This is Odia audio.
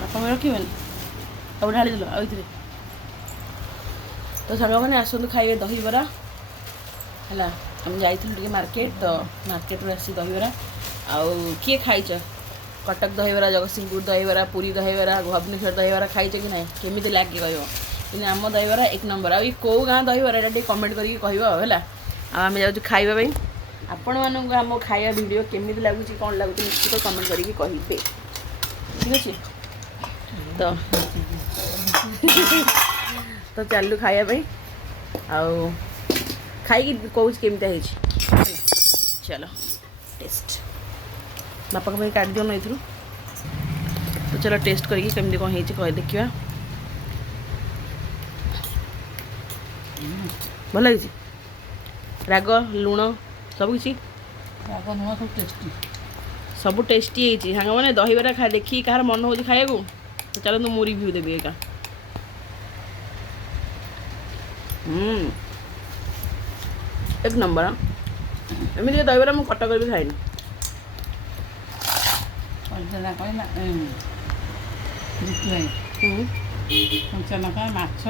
ବାପା ମା ରଖିବେନି ଆଉ ଢାଳିଦେଲ ଆଉ ଏଥିରେ ତ ସାଙ୍ଗମାନେ ଆସନ୍ତୁ ଖାଇବେ ଦହିବରା ହେଲା। ଆମେ ଯାଇଥିଲୁ ଟିକେ ମାର୍କେଟ ତ ମାର୍କେଟରୁ ଆସି ଦହିବରା ଆଉ କିଏ ଖାଇଛ କଟକ ଦହିବରା ଜଗତସିଂହପୁର ଦହିବରା ପୁରୀ ଦହିବରା ଭୁବନେଶ୍ୱର ଦହିବରା ଖାଇଛ କି ନାହିଁ କେମିତି ଲାଗେ କହିବ କିନ୍ତୁ ଆମ ଦହିବରା ଏକ ନମ୍ବର। ଆଉ ଏଇ କେଉଁ ଗାଁ ଦହିବରା ଏଇଟା ଟିକେ କମେଣ୍ଟ କରିକି କହିବ ଆଉ ହେଲା। ଆଉ ଆମେ ଯାଉଛୁ ଖାଇବା ପାଇଁ ଆପଣମାନଙ୍କୁ ଆମ ଖାଇବା ଭିଡ଼ିଓ କେମିତି ଲାଗୁଛି କ'ଣ ଲାଗୁଛି ନିଶ୍ଚିତ କମେଣ୍ଟ କରିକି କହିବେ ଠିକ୍ ଅଛି। ତ ଚାଲୁ ଖାଇବା ପାଇଁ ଆଉ ଖାଇକି କହୁଛି କେମିତିଆ ହେଇଛି ଚାଲ ଟେଷ୍ଟ ବାପାଙ୍କ ପାଇଁ କାଢ଼ିଦିଅ ନା ଏଥିରୁ ତ ଚାଲ ଟେଷ୍ଟ କରିକି କେମିତି କ'ଣ ହେଇଛି କହି ଦେଖିବା। ଭଲ ହେଇଛି ରାଗ ଲୁଣ ସବୁକିଛି ରାଗ ଲୁଣ ସବୁ ଟେଷ୍ଟି ହେଇଛି ସାଙ୍ଗମାନେ ଦହିବରା ଦେଖିକି କାହାର ମନ ହେଉଛି ଖାଇବାକୁ ତ ଚାଲନ୍ତୁ ମୁଁ ରିଭ୍ୟୁ ଦେବି ଏକା। ଏକ ନମ୍ବର ଏମିତି ଦହିବରା ମୁଁ କଟକରେ ବି ଖାଇନି। କଞ୍ଚା ଲଙ୍କା ମାଛ